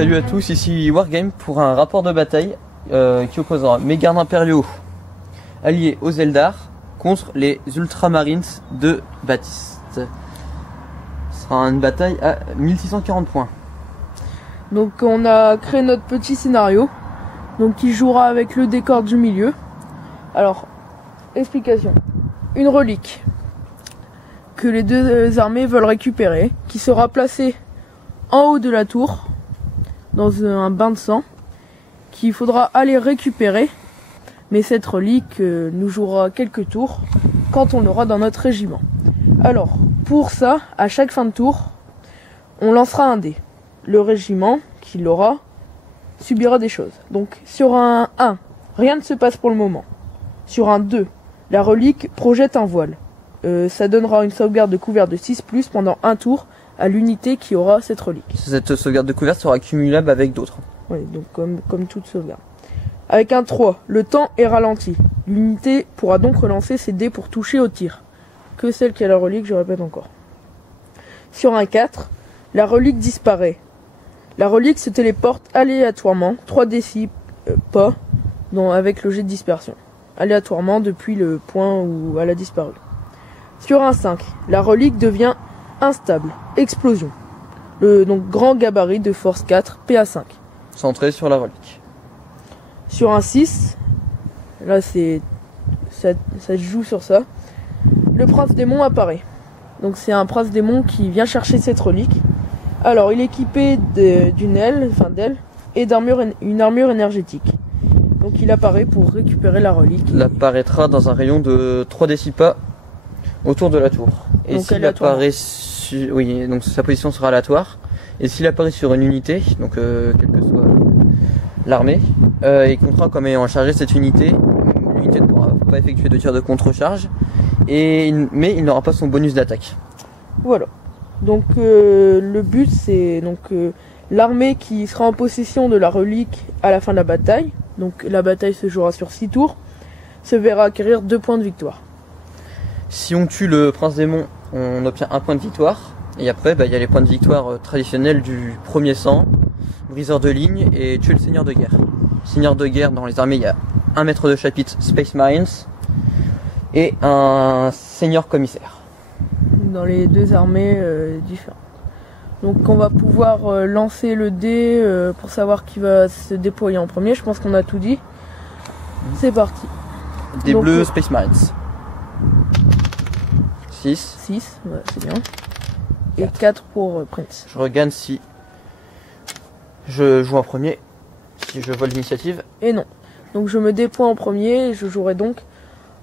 Salut à tous, ici Wargame pour un rapport de bataille qui opposera mes gardes impériaux alliés aux Eldar contre les Ultramarines de Baptiste. Ce sera une bataille à 1640 points. Donc on a créé notre petit scénario, donc qui jouera avec le décor du milieu. Alors, explication. Une relique que les deux armées veulent récupérer, qui sera placée en haut de la tour, dans un bain de sang, qu'il faudra aller récupérer. Mais cette relique nous jouera quelques tours quand on l'aura dans notre régiment. Alors, pour ça, à chaque fin de tour, on lancera un dé. Le régiment qui l'aura subira des choses. Donc, sur un 1, rien ne se passe pour le moment. Sur un 2, la relique projette un voile. Ça donnera une sauvegarde de couvert de 6+, pendant un tour à l'unité qui aura cette relique. Cette sauvegarde de couvert sera cumulable avec d'autres. Oui, donc comme toute sauvegarde. Avec un 3, le temps est ralenti. L'unité pourra donc relancer ses dés pour toucher au tir. Que celle qui a la relique, je répète encore. Sur un 4, la relique disparaît. La relique se téléporte aléatoirement, 3 décis pas, avec le jet de dispersion. Aléatoirement depuis le point où elle a disparu. Sur un 5, la relique devient instable. Explosion. Donc grand gabarit de force 4, PA5. Centré sur la relique. Sur un 6, là ça se joue sur ça. Le prince démon apparaît. Donc c'est un prince démon qui vient chercher cette relique. Alors il est équipé d'une aile, et une armure énergétique. Donc il apparaît pour récupérer la relique. Il apparaîtra dans un rayon de 3 décipas autour de la tour. Et donc s'il apparaît oui, donc sa position sera aléatoire. Et s'il apparaît sur une unité, donc quelle que soit l'armée, il comptera comme ayant chargé cette unité. L'unité ne pourra pas effectuer de tir de contre-charge, mais il n'aura pas son bonus d'attaque. Voilà. Donc le but c'est l'armée qui sera en possession de la relique à la fin de la bataille. Donc la bataille se jouera sur 6 tours, se verra acquérir 2 points de victoire. Si on tue le prince démon, on obtient 1 point de victoire. Et après, il y a les points de victoire traditionnels du premier sang, briseur de ligne et tuer le seigneur de guerre. Seigneur de guerre, dans les armées, il y a un maître de chapitre Space Marines et un seigneur commissaire. Dans les deux armées différentes. Donc on va pouvoir lancer le dé pour savoir qui va se déployer en premier. Je pense qu'on a tout dit. C'est parti. Des bleus Space Marines. 6. 6, ouais, c'est bien. Et 4 pour Prince. Je regagne si je joue en premier, si je vole l'initiative. Et non. Donc je me déploie en premier et je jouerai donc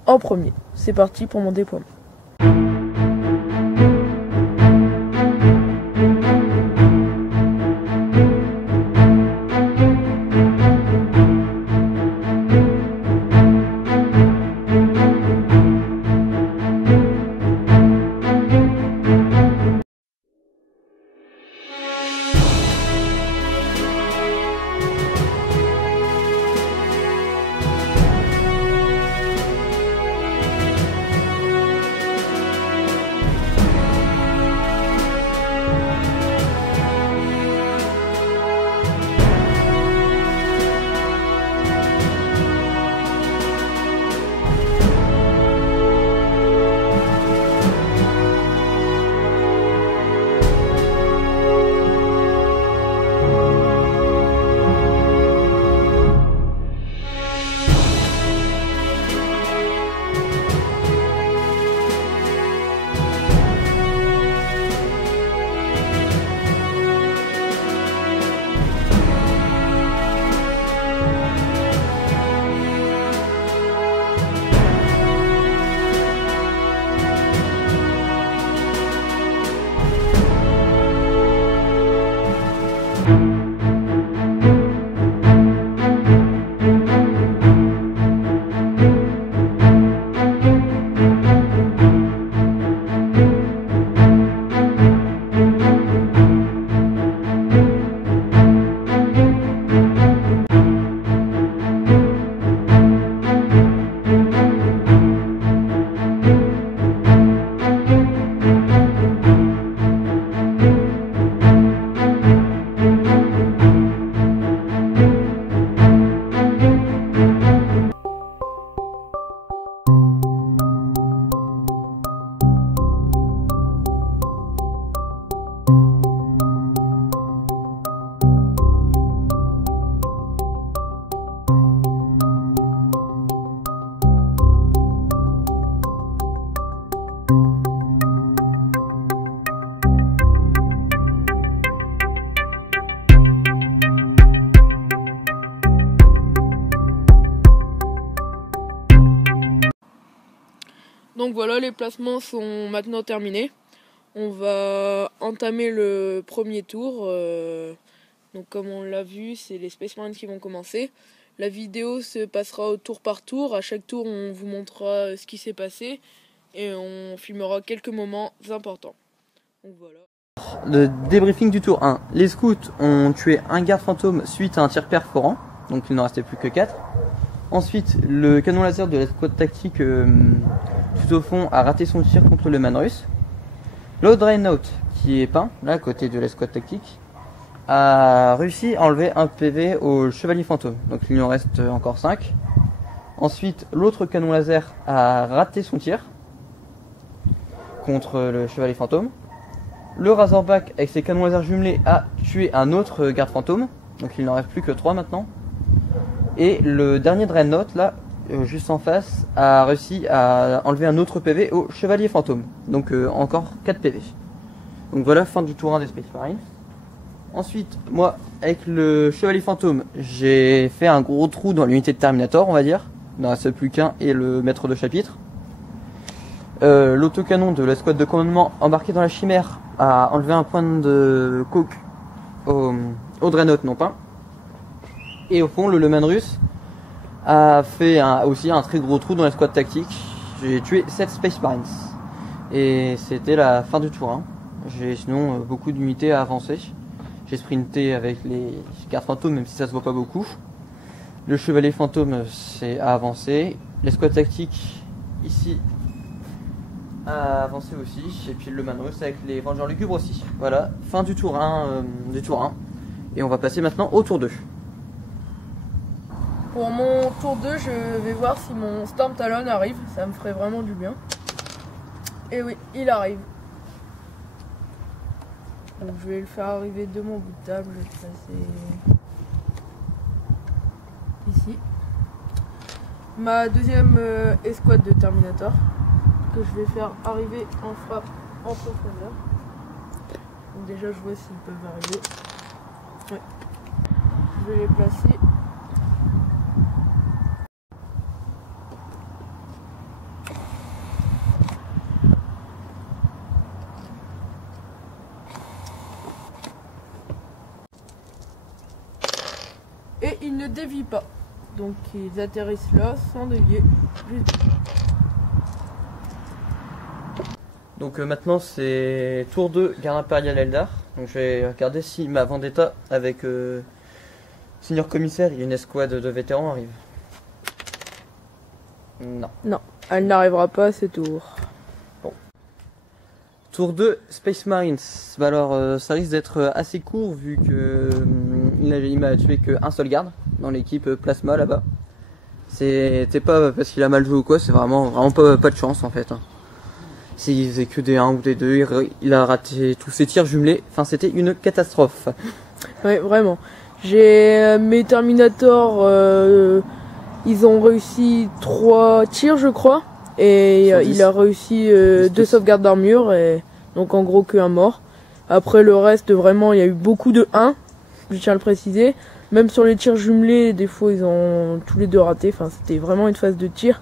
en premier. C'est parti pour mon déploiement. Donc voilà, les placements sont maintenant terminés. On va entamer le premier tour. Donc comme on l'a vu, c'est les Space Marines qui vont commencer. La vidéo se passera au tour par tour. À chaque tour, on vous montrera ce qui s'est passé et on filmera quelques moments importants. Donc voilà. Le débriefing du tour 1. Les scouts ont tué un garde fantôme suite à un tir perforant. Donc il n'en restait plus que 4. Ensuite, le canon laser de la squad tactique tout au fond a raté son tir contre le man russe. L'autre Dreadnought, qui est peint, là à côté de la squad tactique, a réussi à enlever un PV au chevalier fantôme. Donc il en reste encore 5. Ensuite, l'autre canon laser a raté son tir contre le chevalier fantôme. Le Razorback avec ses canons laser jumelés a tué un autre garde fantôme. Donc il n'en reste plus que 3 maintenant. Et le dernier Dreadnought, là, juste en face, a réussi à enlever un autre PV au chevalier fantôme. Donc encore 4 PV. Donc voilà, fin du tour 1 des Space Marines. Ensuite, moi, avec le chevalier fantôme, j'ai fait un gros trou dans l'unité de Terminator, on va dire. Il n'en reste plus qu'un et le maître de chapitre. L'autocanon de la squad de commandement embarqué dans la chimère a enlevé un point de coke au Dreadnought non peint. Et au fond, le man russe a fait aussi un très gros trou dans la squad tactique. J'ai tué 7 Space Marines. Et c'était la fin du tour 1. J'ai sinon beaucoup d'unités à avancer. J'ai sprinté avec les gardes fantômes, même si ça se voit pas beaucoup. Le chevalier fantôme c'est à avancer. Les squads tactiques ici a avancé aussi. Et puis le man russe avec les vengeurs lugubres aussi. Voilà, fin du tour 1. Et on va passer maintenant au tour 2. Pour mon tour 2, je vais voir si mon Storm Talon arrive. Ça me ferait vraiment du bien. Et oui, il arrive. Donc je vais le faire arriver de mon bout de table. Je vais le placer ici. Ma deuxième escouade de Terminator que je vais faire arriver en frappe en profondeur. Donc déjà je vois s'ils peuvent arriver. Ouais. Je vais les placer. Et ils ne dévient pas. Donc ils atterrissent là sans dévier. Donc maintenant c'est tour 2 garde impérial Eldar. Donc je vais regarder si ma vendetta avec Senior Commissaire et une escouade de vétérans arrive. Non. Non, elle n'arrivera pas à ce tour. Bon. Tour 2 Space Marines. Bah alors ça risque d'être assez court vu que il m'a tué qu'un seul garde dans l'équipe plasma là-bas. C'était pas parce qu'il a mal joué ou quoi, c'est vraiment pas de chance en fait. S'il faisait que des 1 ou des 2, il a raté tous ses tirs jumelés. Enfin, c'était une catastrophe. Oui, vraiment. J'ai mes Terminator, ils ont réussi 3 tirs, je crois. Et il a réussi 2 sauvegardes d'armure, et donc en gros qu'un mort. Après le reste, vraiment, il y a eu beaucoup de 1, je tiens à le préciser. Même sur les tirs jumelés, des fois, ils ont tous les 2 raté. Enfin, c'était vraiment une phase de tir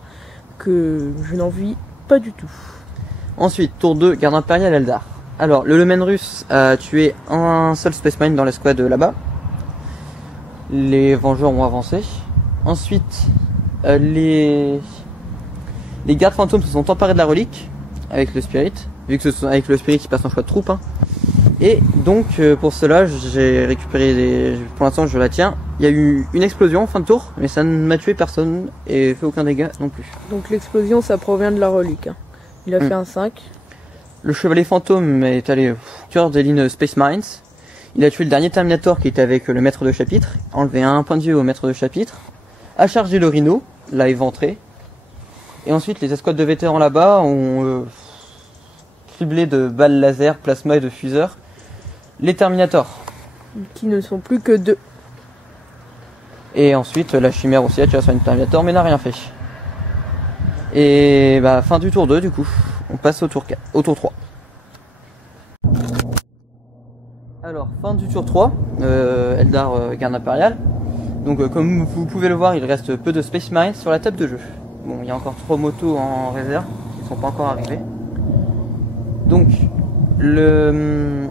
que je n'envie pas du tout. Ensuite, tour 2, garde impérial Eldar. Alors, le man russe a tué un seul Space Marine dans la squad là-bas. Les vengeurs ont avancé. Ensuite, les gardes fantômes se sont emparés de la relique avec le Spirit. Vu que ce sont avec le Spirit qui passe en choix de troupe. Et donc, pour cela, j'ai récupéré pour l'instant, je la tiens. Il y a eu une explosion en fin de tour, mais ça ne m'a tué personne et fait aucun dégât non plus. Donc l'explosion, ça provient de la relique. Il a fait un 5. Le chevalier fantôme est allé au cœur des lignes Space Marines. Il a tué le dernier Terminator qui était avec le maître de chapitre, enlevé un point de vue au maître de chapitre, a chargé le Rhino, l'a éventré. Et ensuite, les escouades de vétérans là-bas ont criblé de balles laser, plasma et de fuseurs les Terminators. Qui ne sont plus que 2. Et ensuite, la chimère aussi a tiré sur une Terminator mais n'a rien fait. Et bah, fin du tour 2 du coup. On passe au tour 4, au tour 3. Alors, fin du tour 3, Eldar garde impérial. Donc comme vous pouvez le voir, il reste peu de Space Marines sur la table de jeu. Bon, il y a encore 3 motos en réserve. ne sont pas encore arrivés. Donc, le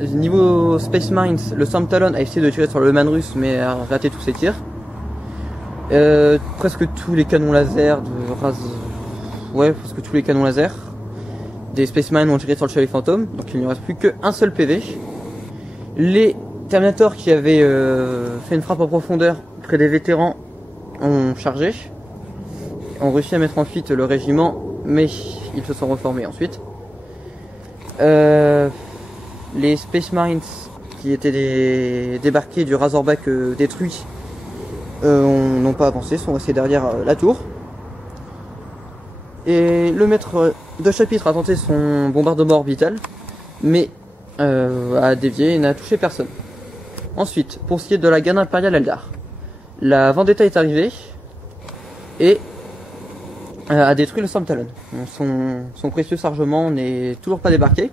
niveau Space Mines, le Storm Talon a essayé de tirer sur le man russe, mais a raté tous ses tirs. Presque tous les canons laser presque tous les canons laser des Space Marines ont tiré sur le Chevalier Fantôme, donc il ne reste plus qu'un seul PV. Les Terminators qui avaient fait une frappe en profondeur près des vétérans ont chargé, ont réussi à mettre en fuite le régiment, mais ils se sont reformés ensuite. Les Space Marines qui étaient débarqués du Razorback détruit n'ont pas avancé, sont restés derrière la tour. Et le maître de chapitre a tenté son bombardement orbital, mais a dévié et n'a touché personne. Ensuite, pour ce qui est de la garde impériale Eldar, la Vendetta est arrivée et a détruit le Storm Talon. Son précieux chargement n'est toujours pas débarqué.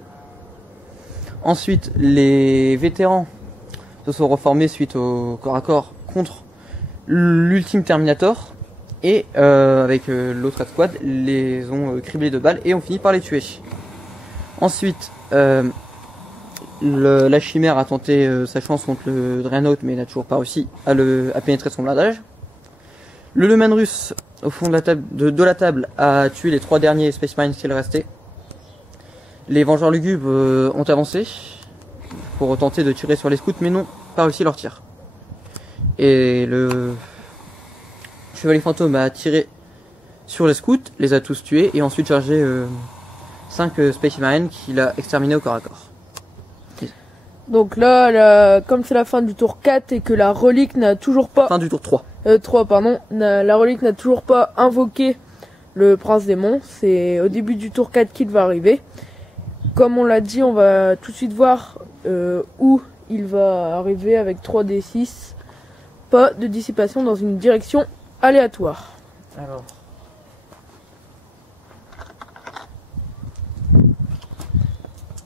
Ensuite, les vétérans se sont reformés suite au corps à corps contre l'ultime Terminator et avec l'autre squad les ont criblés de balles et ont fini par les tuer. Ensuite, la chimère a tenté sa chance contre le Dreadnought mais n'a toujours pas réussi à pénétrer son blindage. Le Leman russe au fond de la table a tué les 3 derniers Space Marines qui restaient. Les Vengeurs Lugubres ont avancé pour tenter de tirer sur les scouts mais n'ont pas réussi leur tir. Et le Chevalier Fantôme a tiré sur les scouts, les a tous tués et ensuite chargé 5 Space Marines qu'il a exterminés au corps à corps. Donc là, comme c'est la fin du tour 4 et que la relique n'a toujours pas... Fin du tour 3. 3, pardon. La relique n'a toujours pas invoqué le prince démon. C'est au début du tour 4 qu'il va arriver. Comme on l'a dit, on va tout de suite voir où il va arriver avec 3d6. Pas de dissipation dans une direction aléatoire. Alors...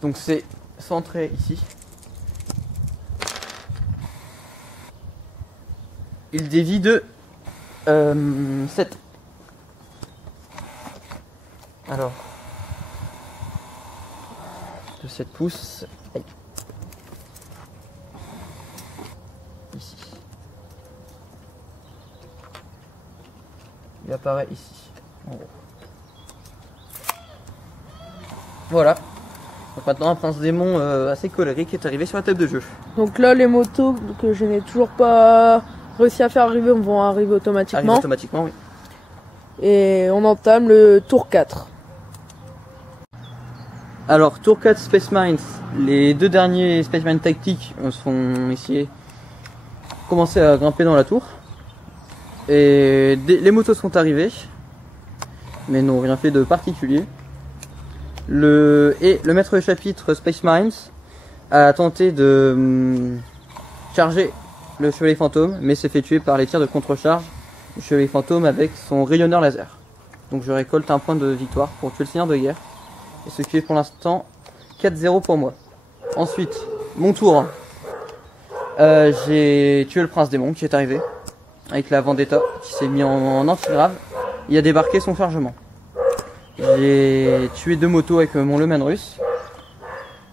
Donc c'est centré ici. Il dévie de 7. Alors, de 7 pouces. Aïe. Ici. Il apparaît ici. En gros. Voilà. Donc maintenant un prince démon assez colérique est arrivé sur la table de jeu. Donc là les motos que je n'ai toujours pas réussi à faire arriver vont arriver automatiquement. Arrive automatiquement, oui. Et on entame le tour 4. Alors tour 4 Space Marines, les 2 derniers Space Marines tactiques sont ici commencé à grimper dans la tour. Et les motos sont arrivées, mais n'ont rien fait de particulier. Le maître de chapitre Space Marines a tenté de charger le Chevalier Fantôme, mais s'est fait tuer par les tirs de contre-charge du Chevalier Fantôme avec son rayonneur laser. Donc je récolte un point de victoire pour tuer le Seigneur de Guerre, et ce qui est pour l'instant 4-0 pour moi. Ensuite, mon tour. J'ai tué le prince démon qui est arrivé avec la Vendetta qui s'est mis en anti-grave. Il a débarqué son chargement. J'ai tué 2 motos avec mon Leman russe.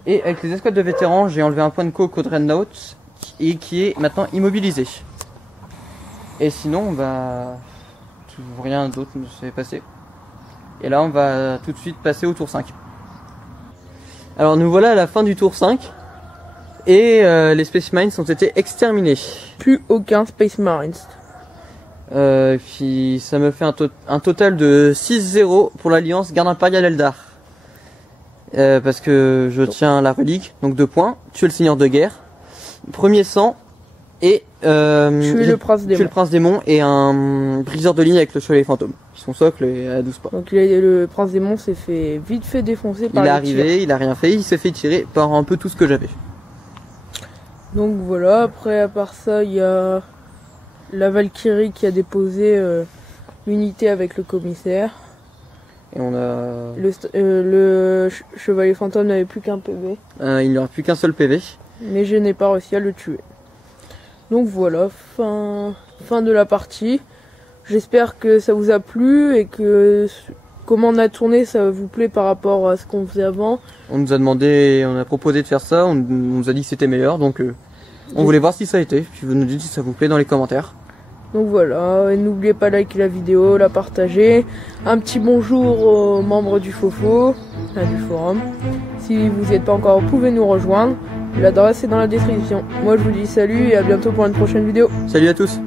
Et avec les escouades de vétérans, j'ai enlevé un point de coke au Dreadnought et qui est maintenant immobilisé. Et sinon, rien d'autre ne s'est passé. Et là, on va tout de suite passer au tour 5. Alors nous voilà à la fin du tour 5. Et les Space Marines ont été exterminés. Plus aucun Space Marines. Puis ça me fait un total de 6-0 pour l'alliance Garde Impériale Eldar. Parce que je tiens la relique, donc 2 points. Tuer le Seigneur de Guerre, premier sang, et tuer le Prince Démon et un briseur de ligne avec le Chevalier Fantôme. Qui sont socle et à 12 pas. Donc le Prince Démon s'est fait vite fait défoncer par les tirs. Il est arrivé, il a rien fait, il s'est fait tirer par un peu tout ce que j'avais. Donc voilà, après à part ça, il y a la Valkyrie qui a déposé l'unité avec le commissaire. Et on a... Le Chevalier Fantôme n'avait plus qu'un PV. Il n'y aura plus qu'un seul PV. Mais je n'ai pas réussi à le tuer. Donc voilà, fin de la partie. J'espère que ça vous a plu et que comment on a tourné, ça vous plaît par rapport à ce qu'on faisait avant. On nous a demandé, on a proposé de faire ça, on nous a dit que c'était meilleur, donc on voulait voir si ça a été. Puis vous nous dites si ça vous plaît dans les commentaires. Donc voilà, et n'oubliez pas de liker la vidéo, la partager. Un petit bonjour aux membres du Fofo, du forum. Si vous n'y êtes pas encore, vous pouvez nous rejoindre. L'adresse est dans la description. Moi je vous dis salut et à bientôt pour une prochaine vidéo. Salut à tous!